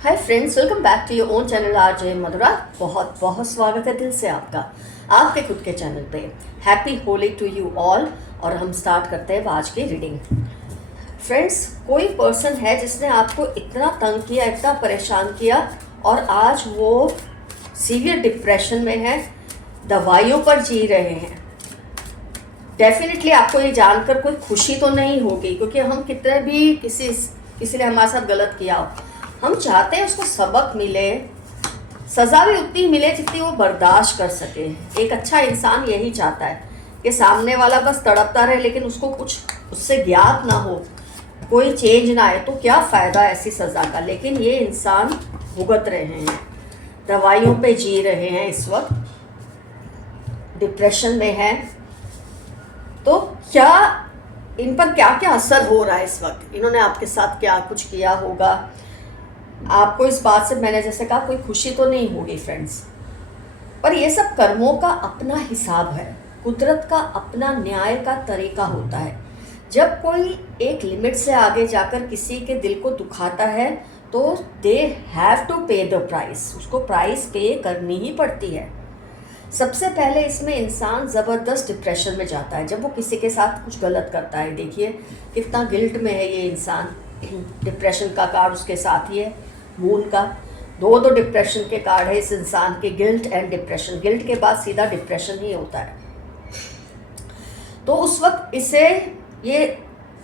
Hi friends, welcome back to your own channel RJ Madhura. बहुत बहुत स्वागत है दिल से आपका आपके खुद के चैनल पे। Happy Holi to you all. और हम स्टार्ट करते हैं आज की रीडिंग। फ्रेंड्स, कोई पर्सन है जिसने आपको इतना तंग किया, इतना परेशान किया और आज वो सीवियर डिप्रेशन में है, दवाइयों पर जी रहे हैं। डेफिनेटली आपको ये जानकर कोई खुशी तो नहीं होगी, क्योंकि हम कितने भी किसी ने हमारे साथ गलत किया हो, हम चाहते हैं उसको सबक मिले, सज़ा भी उतनी मिले जितनी वो बर्दाश्त कर सके। एक अच्छा इंसान यही चाहता है कि सामने वाला बस तड़पता रहे, लेकिन उसको कुछ उससे ज्ञात ना हो, कोई चेंज ना आए। तो क्या फ़ायदा ऐसी सज़ा का। लेकिन ये इंसान भुगत रहे हैं, दवाइयों पे जी रहे हैं, इस वक्त डिप्रेशन में है। तो क्या इन पर क्या क्या असर हो रहा है इस वक्त, इन्होंने आपके साथ क्या कुछ किया होगा। आपको इस बात से, मैंने जैसे कहा, कोई खुशी तो नहीं होगी फ्रेंड्स, पर ये सब कर्मों का अपना हिसाब है, कुदरत का अपना न्याय का तरीका होता है। जब कोई एक लिमिट से आगे जाकर किसी के दिल को दुखाता है तो दे हैव टू पे द प्राइस, उसको प्राइस पे करनी ही पड़ती है। सबसे पहले इसमें इंसान ज़बरदस्त डिप्रेशन में जाता है जब वो किसी के साथ कुछ गलत करता है। देखिए कितना गिल्ट में है ये इंसान। डिप्रेशन का कार्ड उसके साथ ही है, मून का। दो डिप्रेशन के कार्ड है इस इंसान के, गिल्ट एंड डिप्रेशन। गिल्ट के बाद सीधा डिप्रेशन ही होता है। तो उस वक्त इसे ये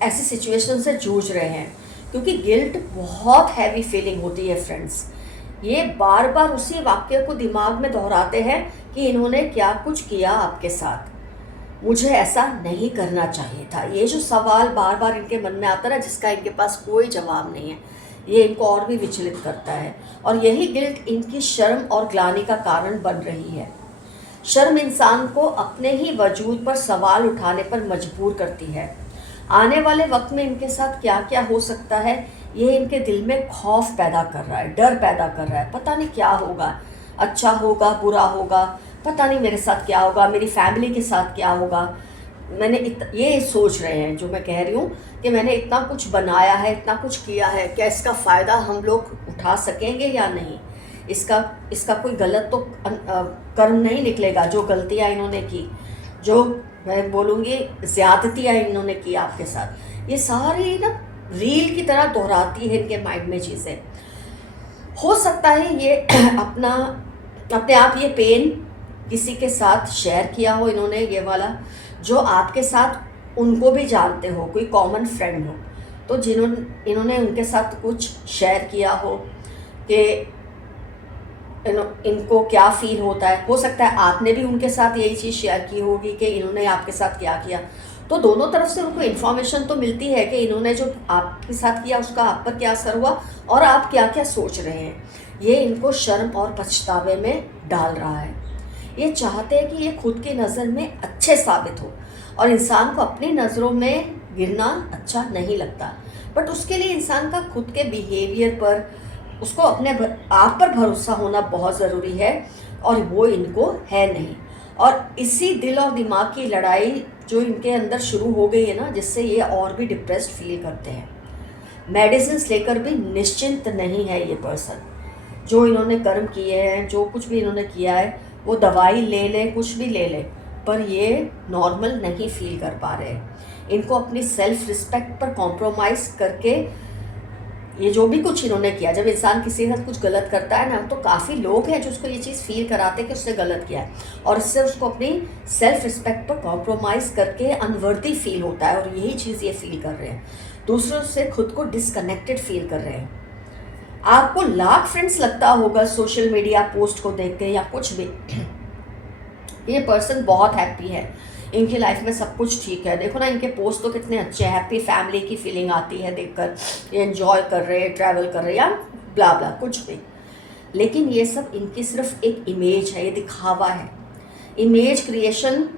ऐसी सिचुएशन से जूझ रहे हैं, क्योंकि गिल्ट बहुत हैवी फीलिंग होती है फ्रेंड्स। ये बार बार उसी वाक्य को दिमाग में दोहराते हैं कि इन्होंने क्या कुछ किया आपके साथ, मुझे ऐसा नहीं करना चाहिए था। ये जो सवाल बार बार इनके मन में आता है, जिसका इनके पास कोई जवाब नहीं है, ये इनको और भी विचलित करता है। और यही गिल्ट इनकी शर्म और ग्लानि का कारण बन रही है। शर्म इंसान को अपने ही वजूद पर सवाल उठाने पर मजबूर करती है। आने वाले वक्त में इनके साथ क्या क्या हो सकता है, ये इनके दिल में खौफ पैदा कर रहा है, डर पैदा कर रहा है। पता नहीं क्या होगा, अच्छा होगा, बुरा होगा, पता नहीं मेरे साथ क्या होगा, मेरी फैमिली के साथ क्या होगा। ये सोच रहे हैं, जो मैं कह रही हूँ कि मैंने इतना कुछ बनाया है, इतना कुछ किया है, क्या इसका फ़ायदा हम लोग उठा सकेंगे या नहीं। इसका कोई गलत तो कर्म नहीं निकलेगा। जो गलतियाँ इन्होंने की, जो मैं बोलूँगी ज़्यादतियाँ इन्होंने की आपके साथ, ये सारी ना रील की तरह दोहराती है इनके माइंड में चीज़ें। हो सकता है ये अपने आप ये पेन किसी के साथ शेयर किया हो इन्होंने, ये वाला जो आपके साथ उनको भी जानते हो, कोई कॉमन फ्रेंड हो, तो इन्होंने उनके साथ कुछ शेयर किया हो कि इनको क्या फील होता है। हो सकता है आपने भी उनके साथ यही चीज़ शेयर की होगी कि इन्होंने आपके साथ क्या किया। तो दोनों तरफ से उनको इन्फॉर्मेशन तो मिलती है कि इन्होंने जो आपके साथ किया उसका आप पर क्या असर हुआ और आप क्या क्या सोच रहे हैं। ये इनको शर्म और पछतावे में डाल रहा है। ये चाहते हैं कि ये खुद की नज़र में अच्छे साबित हो, और इंसान को अपनी नज़रों में गिरना अच्छा नहीं लगता। बट उसके लिए इंसान का खुद के बिहेवियर पर, उसको अपने आप पर भरोसा होना बहुत ज़रूरी है, और वो इनको है नहीं। और इसी दिल और दिमाग की लड़ाई जो इनके अंदर शुरू हो गई है ना, जिससे ये और भी डिप्रेस्ड फील करते हैं। मेडिसिन लेकर भी निश्चिंत नहीं है ये पर्सन। जो इन्होंने कर्म किए हैं, जो कुछ भी इन्होंने किया है, वो दवाई ले ले, कुछ भी ले ले, पर ये नॉर्मल नहीं फील कर पा रहे। इनको अपनी सेल्फ रिस्पेक्ट पर कॉम्प्रोमाइज़ करके, ये जो भी कुछ इन्होंने किया, जब इंसान किसी के साथ कुछ गलत करता है ना, तो काफ़ी लोग हैं जो उसको ये चीज़ फील कराते हैं कि उसने गलत किया है, और इससे उसको अपनी सेल्फ रिस्पेक्ट पर कॉम्प्रोमाइज़ करके अनवर्दी फील होता है। और यही चीज़ ये फील कर रहे हैं, दूसरों से खुद को डिसकनेक्टेड फील कर रहे हैं। आपको लाख फ्रेंड्स लगता होगा सोशल मीडिया पोस्ट को देख के या कुछ भी, ये पर्सन बहुत हैप्पी है, इनकी लाइफ में सब कुछ ठीक है। देखो ना, इनके पोस्ट तो कितने अच्छे हैं, हैप्पी फैमिली की फीलिंग आती है देखकर। ये एंजॉय कर रहे हैं, ट्रैवल कर रहे हैं, या ब्ला ब्ला कुछ भी। लेकिन ये सब इनकी सिर्फ एक इमेज है, ये दिखावा है। इमेज क्रिएशन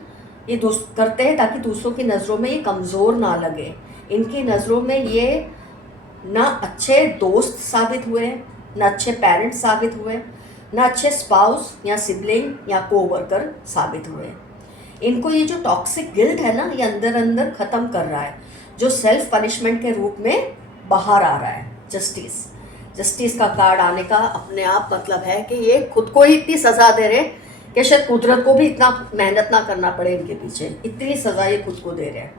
ये करते हैं ताकि दूसरों की नज़रों में ये कमज़ोर ना लगे। इनकी नज़रों में ये ना अच्छे दोस्त साबित हुए, ना अच्छे पेरेंट्स साबित हुए, ना अच्छे स्पाउस या सिबलिंग या कोवर्कर साबित हुए। इनको ये जो टॉक्सिक गिल्ट है ना, ये अंदर अंदर ख़त्म कर रहा है, जो सेल्फ पनिशमेंट के रूप में बाहर आ रहा है। जस्टिस जस्टिस का कार्ड आने का अपने आप मतलब है कि ये खुद को ही इतनी सज़ा दे रहे हैं कि शायद कुदरत को भी इतना मेहनत ना करना पड़े इनके पीछे, इतनी सज़ा ये खुद को दे रहे हैं।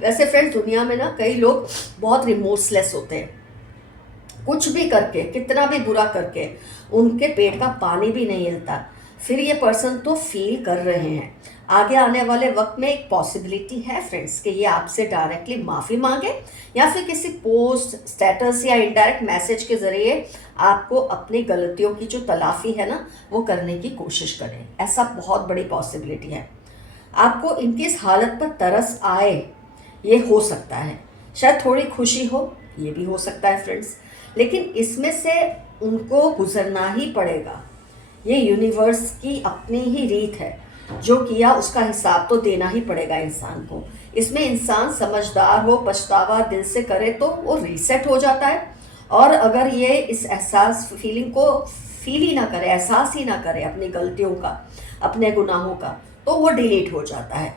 वैसे फ्रेंड्स, दुनिया में ना कई लोग बहुत रिमोर्सलेस होते हैं, कुछ भी करके, कितना भी बुरा करके उनके पेट का पानी भी नहीं हिलता, फिर ये पर्सन तो फील कर रहे हैं। आगे आने वाले वक्त में एक पॉसिबिलिटी है फ्रेंड्स कि ये आपसे डायरेक्टली माफ़ी मांगे या फिर किसी पोस्ट, स्टेटस या इनडायरेक्ट मैसेज के ज़रिए आपको अपनी गलतियों की जो तलाफ़ी है ना वो करने की कोशिश करें। ऐसा बहुत बड़ी पॉसिबिलिटी है। आपको इनकी इस हालत पर तरस आए, ये हो सकता है। शायद थोड़ी खुशी हो, ये भी हो सकता है फ्रेंड्स, लेकिन इसमें से उनको गुजरना ही पड़ेगा। ये यूनिवर्स की अपनी ही रीत है, जो किया उसका हिसाब तो देना ही पड़ेगा इंसान को। इसमें इंसान समझदार हो, पछतावा दिल से करे तो वो रीसेट हो जाता है, और अगर ये इस एहसास फीलिंग को फील ही ना करे, एहसास ही ना करे अपनी गलतियों का, अपने गुनाहों का, तो वो डिलीट हो जाता है।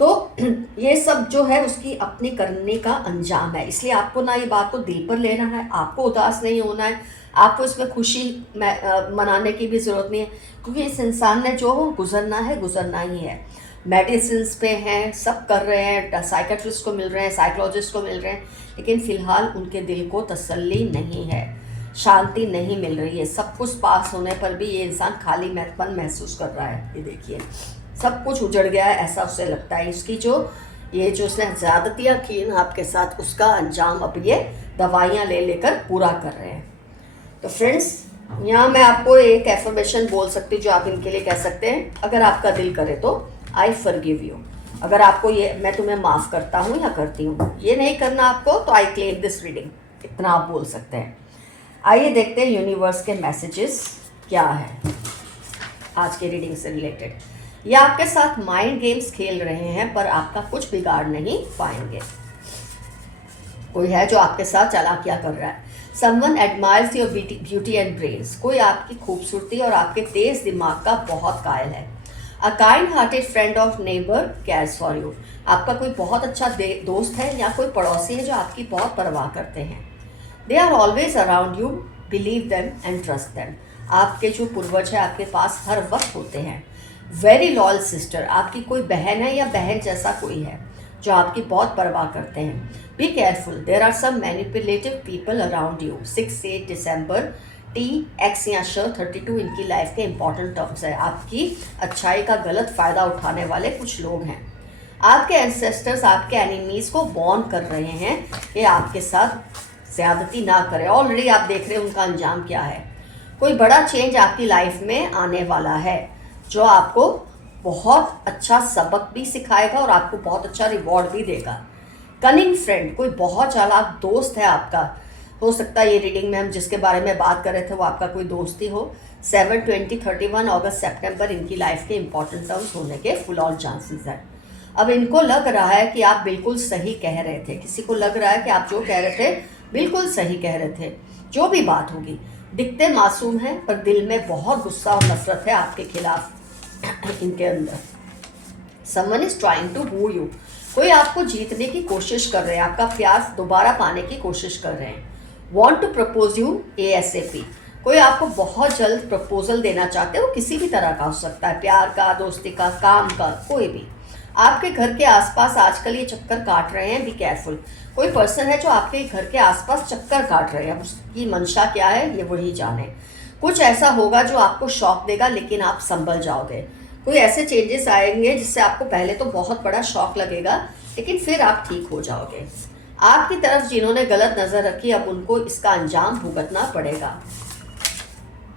तो ये सब जो है उसकी अपनी करने का अंजाम है। इसलिए आपको ना ये बात को दिल पर लेना है, आपको उदास नहीं होना है, आपको इसमें खुशी मनाने की भी ज़रूरत नहीं है, क्योंकि इस इंसान ने जो गुजरना है गुजरना ही है। मेडिसिन्स पे हैं, सब कर रहे हैं, साइकेट्रिस्ट को मिल रहे हैं, साइकोलॉजिस्ट को मिल रहे हैं, लेकिन फ़िलहाल उनके दिल को तसल्ली नहीं है, शांति नहीं मिल रही है। सब कुछ पास होने पर भी ये इंसान खाली मैपन महसूस कर रहा है। ये देखिए, सब कुछ उजड़ गया है ऐसा उसे लगता है। इसकी जो उसने ज़्यादतियाँ की ना आपके साथ, उसका अंजाम अब ये दवाइयाँ ले लेकर पूरा कर रहे हैं। तो फ्रेंड्स, यहाँ मैं आपको एक एफर्मेशन बोल सकती हूँ जो आप इनके लिए कह सकते हैं, अगर आपका दिल करे तो, आई फॉरगिव यू। अगर आपको ये, मैं तुम्हें माफ़ करता हूँ या करती हूँ, ये नहीं करना आपको तो आई क्लेम दिस रीडिंग, इतना आप बोल सकते हैं। आइए देखते हैं यूनिवर्स के मैसेजेस क्या है आज के रीडिंग से रिलेटेड। ये आपके साथ माइंड गेम्स खेल रहे हैं पर आपका कुछ बिगाड़ नहीं पाएंगे। कोई है जो आपके साथ चालाकियाँ कर रहा है। Someone admires your beauty and brains. कोई आपकी खूबसूरती और आपके तेज दिमाग का बहुत कायल है। A kind hearted friend of neighbour cares for you. आपका कोई बहुत अच्छा दोस्त है या कोई पड़ोसी है जो आपकी बहुत परवाह करते हैं। They are always around you, believe them and trust them. आपके जो पूर्वज है आपके पास हर वक्त होते हैं। Very loyal sister. आपकी कोई बहन है या बहन जैसा कोई है जो आपकी बहुत परवाह करते हैं। Be careful, there are some manipulative people around you. 6-8 दिसंबर, टी एक्स या श 32 इनकी लाइफ के इंपॉर्टेंट टर्म्स है। आपकी अच्छाई का गलत फ़ायदा उठाने वाले कुछ लोग हैं। आपके एंसेस्टर्स आपके एनिमीज़ को वॉर्न कर रहे हैं कि आपके साथ ज़्यादती ना करें। ऑलरेडी आप देख रहे हैं उनका अंजाम क्या है। कोई बड़ा चेंज आपकी लाइफ में आने वाला है जो आपको बहुत अच्छा सबक भी सिखाएगा और आपको बहुत अच्छा रिवॉर्ड भी देगा। कनिंग फ्रेंड, कोई बहुत चालाक दोस्त है आपका। हो सकता है ये रीडिंग में हम जिसके बारे में बात कर रहे थे वो आपका कोई दोस्त ही हो। 7, 20, 31 अगस्त, सितंबर इनकी लाइफ के इंपॉर्टेंट टर्म्स होने के फुल ऑल चांसेस हैं। अब इनको लग रहा है कि आप बिल्कुल सही कह रहे थे, किसी को लग रहा है कि आप जो कह रहे थे बिल्कुल सही कह रहे थे। जो भी बात होगी, दिखते मासूम हैं पर दिल में बहुत गुस्सा और नफरत है आपके खिलाफ इनके अंदर। Someone is trying to woo you. कोई आपको जीतने की कोशिश कर रहे हैं, आपका प्यार दोबारा पाने की कोशिश कर रहे हैं। Want to propose you ASAP। कोई आपको बहुत जल्द प्रपोजल देना चाहते हो, किसी भी तरह का हो सकता है, प्यार का, दोस्ती का, काम का, कोई भी। आपके घर के आसपास आजकल ये चक्कर काट रहे हैं। Be careful. कोई पर्सन है जो आपके घर के आसपास चक्कर काट रहे हैं, उसकी मंशा क्या है ये वही जाने। कुछ ऐसा होगा जो आपको शॉक देगा लेकिन आप संभल जाओगे। कोई ऐसे चेंजेस आएंगे जिससे आपको पहले तो बहुत बड़ा शॉक लगेगा लेकिन फिर आप ठीक हो जाओगे। आपकी तरफ जिन्होंने गलत नज़र रखी अब उनको इसका अंजाम भुगतना पड़ेगा।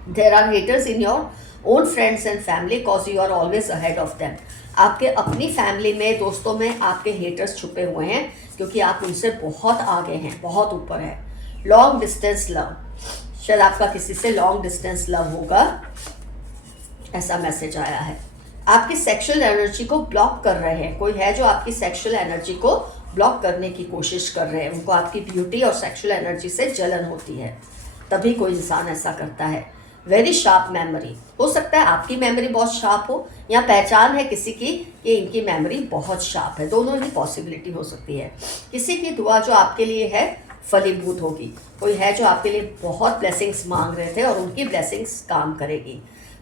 There are haters in your own friends and family cause you are always ahead of them. आपके अपनी फैमिली में, दोस्तों में आपके हेटर्स छुपे हुए हैं क्योंकि आप उनसे बहुत आगे हैं, बहुत ऊपर है। लॉन्ग डिस्टेंस लव, शायद आपका किसी से लॉन्ग डिस्टेंस लव होगा, ऐसा मैसेज आया है। आपकी सेक्सुअल एनर्जी को ब्लॉक कर रहे हैं। कोई है जो आपकी सेक्सुअल एनर्जी को ब्लॉक करने की कोशिश कर रहे हैं। उनको आपकी ब्यूटी और सेक्सुअल एनर्जी से जलन होती है, तभी कोई इंसान ऐसा करता है। वेरी शार्प मेमोरी, हो सकता है आपकी मेमोरी बहुत शार्प हो या पहचान है किसी की कि इनकी मेमोरी बहुत शार्प है, दोनों ही पॉसिबिलिटी हो सकती है। किसी की दुआ जो आपके लिए है फलीभूत होगी। कोई है जो आपके लिए बहुत ब्लेसिंग्स मांग रहे थे और उनकी ब्लेसिंग्स काम करेगी।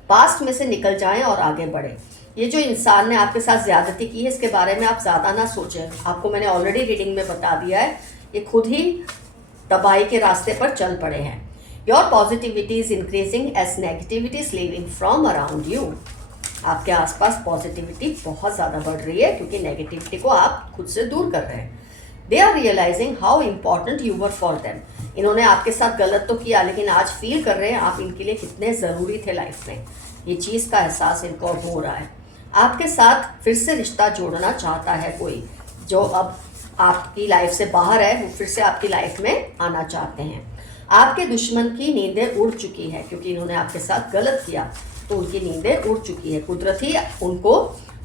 पास्ट में से निकल जाएं और आगे बढ़ें। ये जो इंसान ने आपके साथ ज़्यादती की है, इसके बारे में आप ज़्यादा ना सोचें। आपको मैंने ऑलरेडी रीडिंग में बता दिया है, ये खुद ही तबाही के रास्ते पर चल पड़े हैं। Your positivity is increasing as negativity is leaving from around you. आपके आसपास पॉजिटिविटी बहुत ज़्यादा बढ़ रही है क्योंकि नेगेटिविटी को आप खुद से दूर कर रहे हैं। They are realising how important you were for them. इन्होंने आपके साथ गलत तो किया, लेकिन आज फील कर रहे हैं आप इनके लिए कितने ज़रूरी थे लाइफ में। ये चीज़ का एहसास इनको अब हो रहा है। आपके साथ फिर से रिश्ता जोड़ना चाहता है कोई, जो अब आपकी लाइफ से बाहर है, वो फिर से आपकी लाइफ में आना चाहते हैं। आपके दुश्मन की नींदें उड़ चुकी है क्योंकि इन्होंने आपके साथ गलत किया, तो उनकी नींदें उड़ चुकी है। कुदरत ही उनको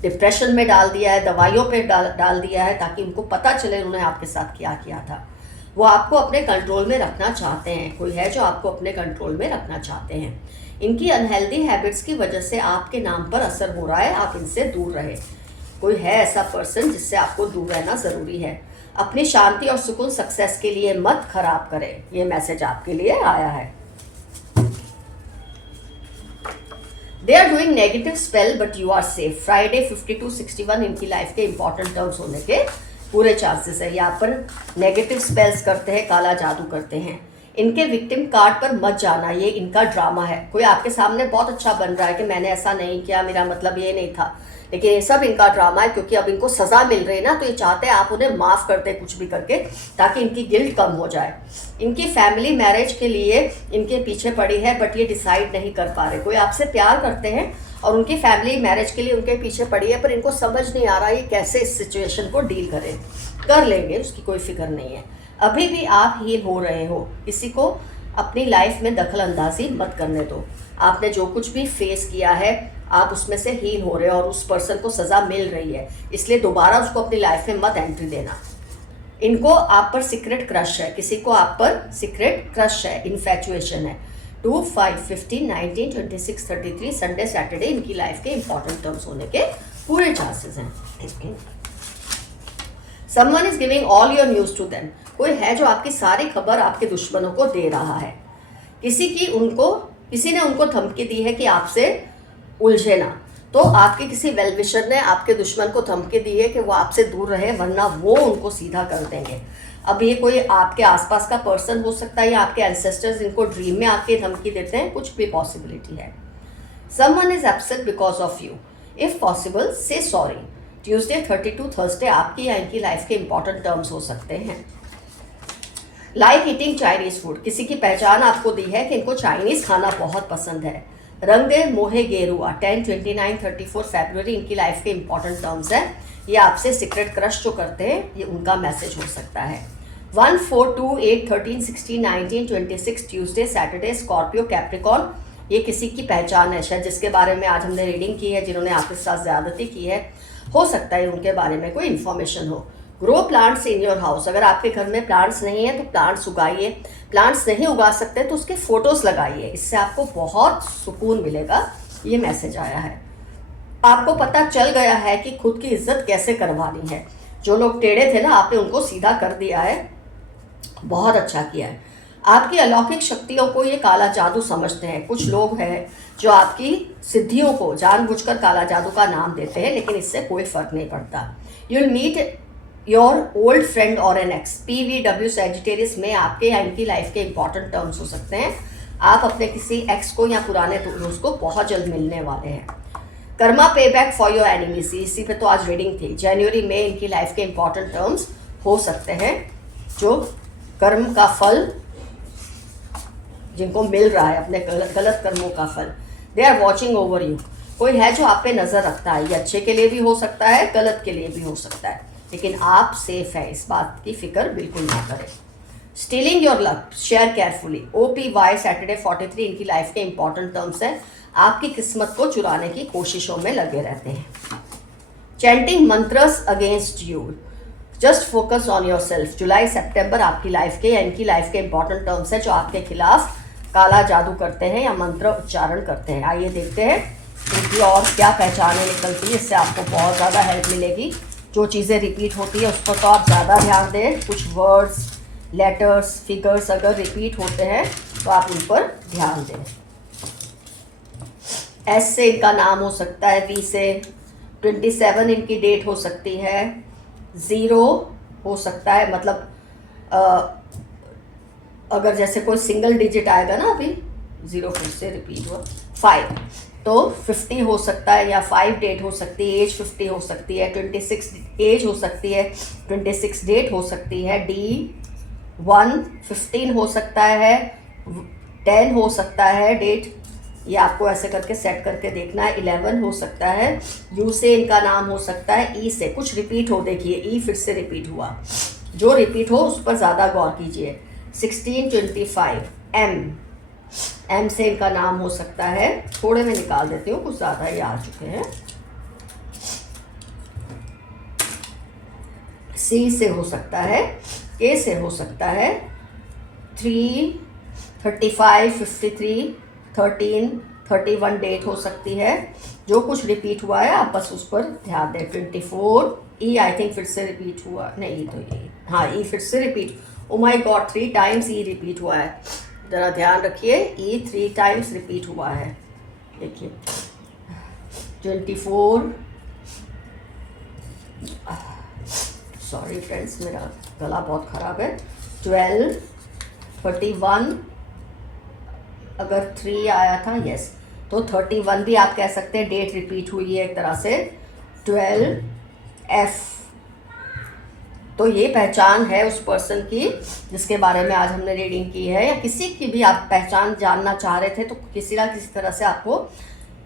डिप्रेशन में डाल दिया है, दवाइयों पे डाल दिया है, ताकि उनको पता चले उन्होंने आपके साथ क्या किया था। वो आपको अपने कंट्रोल में रखना चाहते हैं। कोई है जो आपको अपने कंट्रोल में रखना चाहते हैं। इनकी अनहेल्दी हैबिट्स की वजह से आपके नाम पर असर हो रहा है, आप इनसे दूर रहे। कोई है ऐसा पर्सन जिससे आपको दूर रहना ज़रूरी है। अपनी शांति और सुकून सक्सेस के लिए मत खराब करें। ये मैसेज आपके लिए आया है। They are doing negative spell but you are safe. Friday 5261 इनकी लाइफ के इंपॉर्टेंट टर्म्स होने के पूरे चांसेस है। यहाँ पर नेगेटिव स्पेल्स करते हैं, काला जादू करते हैं। इनके विक्टिम कार्ड पर मत जाना, ये इनका ड्रामा है। कोई आपके सामने बहुत अच्छा बन रहा है कि मैंने ऐसा नहीं किया, मेरा मतलब ये नहीं था, लेकिन ये सब इनका ड्रामा है क्योंकि अब इनको सज़ा मिल रही है ना, तो ये चाहते हैं आप उन्हें माफ़ कर दें कुछ भी करके, ताकि इनकी गिल्ट कम हो जाए। इनकी फैमिली मैरिज के लिए इनके पीछे पड़ी है बट ये डिसाइड नहीं कर पा रहे। कोई आपसे प्यार करते हैं और उनकी फैमिली मैरिज के लिए उनके पीछे पड़ी है, पर इनको समझ नहीं आ रहा ये कैसे इस सिचुएशन को डील करें। कर लेंगे, उसकी कोई फिक्र नहीं है। अभी भी आप हील हो रहे हो। किसी को अपनी लाइफ में दखल अंदाजी मत करने दो। आपने जो कुछ भी फेस किया है, आप उसमें से हील हो रहे हो और उस पर्सन को सज़ा मिल रही है, इसलिए दोबारा उसको अपनी लाइफ में मत एंट्री देना। इनको आप पर सीक्रेट क्रश है, किसी को आप पर सीक्रेट क्रश है, इन्फैचुएशन है। 2, 5, 15, 19, 26, 33 संडे सैटरडे इनकी लाइफ के इंपॉर्टेंट टर्म्स होने के पूरे चांसेस हैं। Someone is giving all your news to them. कोई है जो आपकी सारी खबर आपके दुश्मनों को दे रहा है। किसी ने उनको धमकी दी है कि आपसे उलझे ना, तो आपके किसी वेलविशर ने आपके दुश्मन को धमकी दी है कि वो आपसे दूर रहे, वरना वो उनको सीधा कर देंगे। अब ये कोई आपके आसपास का पर्सन हो सकता है या आपके एंसेस्टर्स इनको ड्रीम में आके धमकी देते हैं, कुछ भी पॉसिबिलिटी है। Someone is upset because of you. If possible से सॉरी। ट्यूसडे 32 थर्सडे आपकी या इनकी लाइफ के इंपॉर्टेंट टर्म्स हो सकते हैं। Like eating Chinese food. किसी की पहचान आपको दी है कि इनको चाइनीज खाना बहुत पसंद है। रंग दे मोहे गेरुआ। 10, 29, 34 फरवरी इनकी लाइफ के इंपॉर्टेंट टर्म्स हैं। ये आपसे सीक्रेट क्रश जो करते हैं, ये उनका मैसेज हो सकता है। 1, 4, 2, 8, 13, 16, 19, 26 ट्यूसडे सैटरडे स्कॉर्पियो कैप्रिकॉन। ये किसी की पहचान है शायद, जिसके बारे में आज हमने रीडिंग की है, जिन्होंने आपके साथ ज़्यादती की है। हो सकता है उनके बारे में कोई इन्फॉर्मेशन हो। Grow plants in your house. अगर आपके घर में प्लांट्स नहीं है तो प्लांट्स उगाइए। प्लांट्स नहीं उगा सकते तो उसके फोटोज़ लगाइए, इससे आपको बहुत सुकून मिलेगा। ये मैसेज आया है। आपको पता चल गया है कि खुद की इज्जत कैसे करवानी है। जो लोग टेढ़े थे ना, आपने उनको सीधा कर दिया है, बहुत अच्छा किया है। आपकी अलौकिक शक्तियों को ये काला जादू समझते हैं। कुछ लोग हैं जो आपकी सिद्धियों को जानबूझकर काला जादू का नाम देते हैं, लेकिन इससे कोई फर्क नहीं पड़ता। You will meet your old friend और एन एक्स। PVW सैजिटेरियस में आपके या इनकी लाइफ के इंपॉर्टेंट टर्म्स हो सकते हैं। आप अपने किसी एक्स को या पुराने दोस्त को बहुत जल्द मिलने वाले हैं। कर्मा पे बैक फॉर योर एनिमीज। इसी पे तो आज रीडिंग थी। जनवरी में इनकी लाइफ के इंपॉर्टेंट टर्म्स हो सकते हैं, जो कर्म का फल जिनको मिल रहा है, अपने गलत कर्मों का फल। They are watching over you. कोई है जो आप पे नज़र रखता है। ये अच्छे के लिए भी हो सकता है, गलत के लिए भी हो सकता है, लेकिन आप सेफ है, इस बात की फिक्र बिल्कुल ना करें। Stealing your luck. Share carefully. OPY Saturday 43 इनकी लाइफ के इंपॉर्टेंट टर्म्स हैं। आपकी किस्मत को चुराने की कोशिशों में लगे रहते हैं। Chanting mantras against you. Just focus on yourself. जुलाई सितंबर आपकी लाइफ के या इनकी लाइफ के इंपॉर्टेंट टर्म्स हैं, जो आपके खिलाफ काला जादू करते हैं या मंत्र उच्चारण करते हैं। आइए देखते हैं उनकी और क्या पहचानें निकलती है, इससे आपको बहुत ज़्यादा हेल्प मिलेगी। जो चीज़ें रिपीट होती है उस पर तो आप ज़्यादा ध्यान दें। कुछ वर्ड्स लेटर्स फिगर्स अगर रिपीट होते हैं तो आप उन पर ध्यान दें। एस से इनका नाम हो सकता है, वी से 27 इनकी डेट हो सकती है, 0 हो सकता है, मतलब अगर जैसे कोई सिंगल डिजिट आएगा ना, अभी 0 फिर से रिपीट हुआ, 5 तो 50 हो सकता है, या 5 डेट हो सकती है, एज 50 हो सकती है, 26 एज हो सकती है, 26 डेट हो सकती है, D1 15 हो सकता है, 10 हो सकता है डेट, ये आपको ऐसे करके सेट करके देखना है, 11 हो सकता है, यू से इनका नाम हो सकता है, ई से कुछ रिपीट हो, देखिए ई फिर से रिपीट हुआ, जो रिपीट हो उस पर ज़्यादा गौर कीजिए। 16 25 एम से इनका नाम हो सकता है, थोड़े में निकाल देती हूँ, कुछ ज़्यादा ही आ चुके हैं। सी से हो सकता है, के से हो सकता है, 3 35 53 13 31 डेट हो सकती है, जो कुछ रिपीट हुआ है आप बस उस पर ध्यान दें। 24 ई आई थिंक फिर से रिपीट हुआ, नहीं तो ये, हाँ ई फिर से repeat, oh my God 3 times E repeat हुआ है, ज़रा ध्यान रखिए, ई 3 टाइम्स रिपीट हुआ है, देखिए 24, सॉरी फ्रेंड्स मेरा गला बहुत ख़राब है, 12 31, अगर 3 आया था यस, तो 31 भी आप कह सकते हैं, डेट रिपीट हुई है एक तरह से, 12 एफ, तो ये पहचान है उस पर्सन की जिसके बारे में आज हमने रीडिंग की है, या किसी की भी आप पहचान जानना चाह रहे थे, तो किसी ना किसी तरह से आपको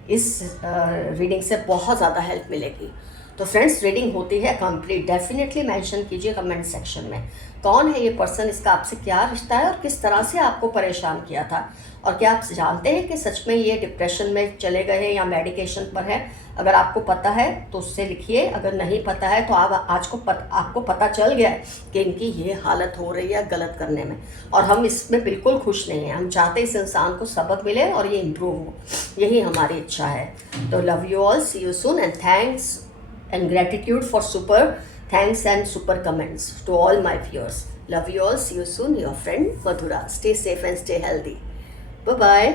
इस रीडिंग से बहुत ज़्यादा हेल्प मिलेगी। तो फ्रेंड्स रीडिंग होती है कंप्लीट, डेफिनेटली मेंशन कीजिए कमेंट सेक्शन में कौन है ये पर्सन, इसका आपसे क्या रिश्ता है और किस तरह से आपको परेशान किया था, और क्या आप जानते हैं कि सच में ये डिप्रेशन में चले गए हैं या मेडिकेशन पर है। अगर आपको पता है तो उससे लिखिए, अगर नहीं पता है तो आप आपको पता चल गया है कि इनकी ये हालत हो रही है गलत करने में, और हम इसमें बिल्कुल खुश नहीं हैं, हम चाहते इस इंसान को सबक मिले और ये इम्प्रूव हो, यही हमारी इच्छा है। तो love you all, see you soon, and thanks and gratitude for super thanks and super comments to all my viewers. Love you all. See you soon. Your friend Madhura. Stay safe and stay healthy. Bye bye.